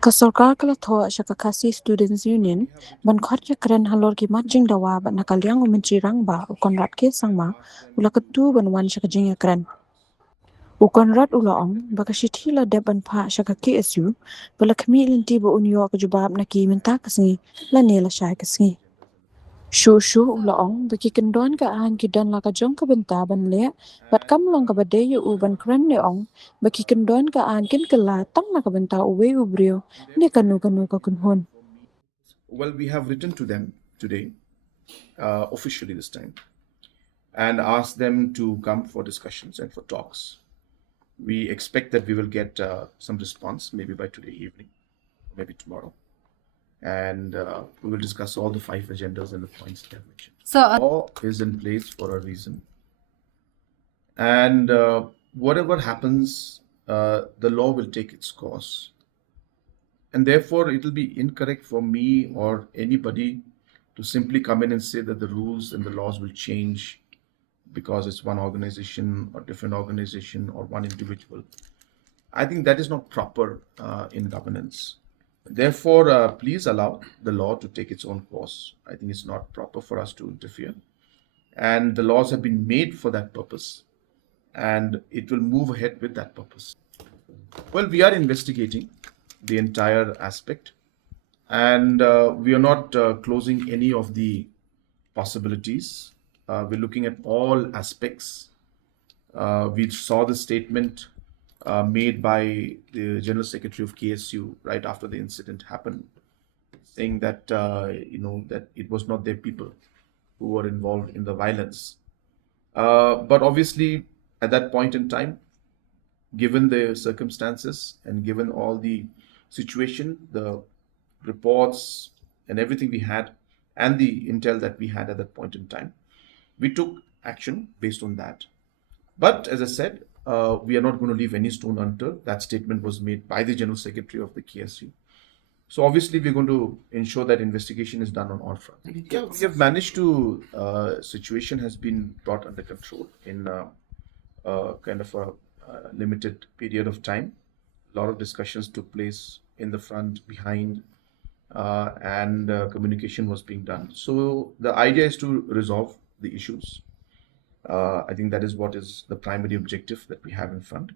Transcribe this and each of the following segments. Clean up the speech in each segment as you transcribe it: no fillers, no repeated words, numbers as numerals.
Ka Sorkar kala Thoh siya ka KSU Students Union, ban jingïakren halor ki mat jing dawa ban nakaliang umenjirang ba ukon rat ke sangma ula ketu ban wan siya ka jingïakren. Ukon rat ula ong baka shithila de ban pa siya ka KSU bala kami linti ba unyo ka jubab na ki minta kasngi la nila siya kasngi. Shu ula ong baki kendon ka ahan ki dan la ka jong ka benta ban le bat kam long ka badeyo u ban kren ne ong baki kendon ka ahan kin kala tang na ka benta uwe u brio ne kanu ka kunhon. Well, we have written to them today, officially this time, and asked them to come for discussions and for talks. We expect that we will get some response, maybe by today evening, maybe tomorrow. And we will discuss all the 5 agendas and the points they have mentioned. So, Law is in place for a reason. And whatever happens, the law will take its course. And therefore, it will be incorrect for me or anybody to simply come in and say that the rules and the laws will change because it's one organization or different organization or one individual. I think that is not proper in governance. Therefore, please allow the law to take its own course. I think it's not proper for us to interfere. And the laws have been made for that purpose, and it will move ahead with that purpose. Well, we are investigating the entire aspect, and we are not closing any of the possibilities. We're looking at all aspects. We saw the statement made by the General Secretary of KSU right after the incident happened, saying that that it was not their people who were involved in the violence. But obviously, at that point in time, given the circumstances and given all the situation, the reports and everything we had, and the intel that we had at that point in time, we took action based on that. But as I said, we are not going to leave any stone unturned. That statement was made by the General Secretary of the KSU. So obviously, we're going to ensure that investigation is done on all fronts. Yeah, we have managed to. Situation has been brought under control in kind of a limited period of time. A lot of discussions took place in the front, behind, and communication was being done. So the idea is to resolve the issues. I think that is what is the primary objective that we have in front.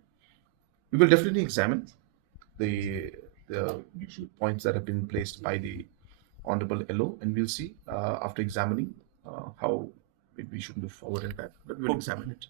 We will definitely examine the points that have been placed by the Honorable LO, and we'll see after examining how we should move forward in that. But we'll examine it.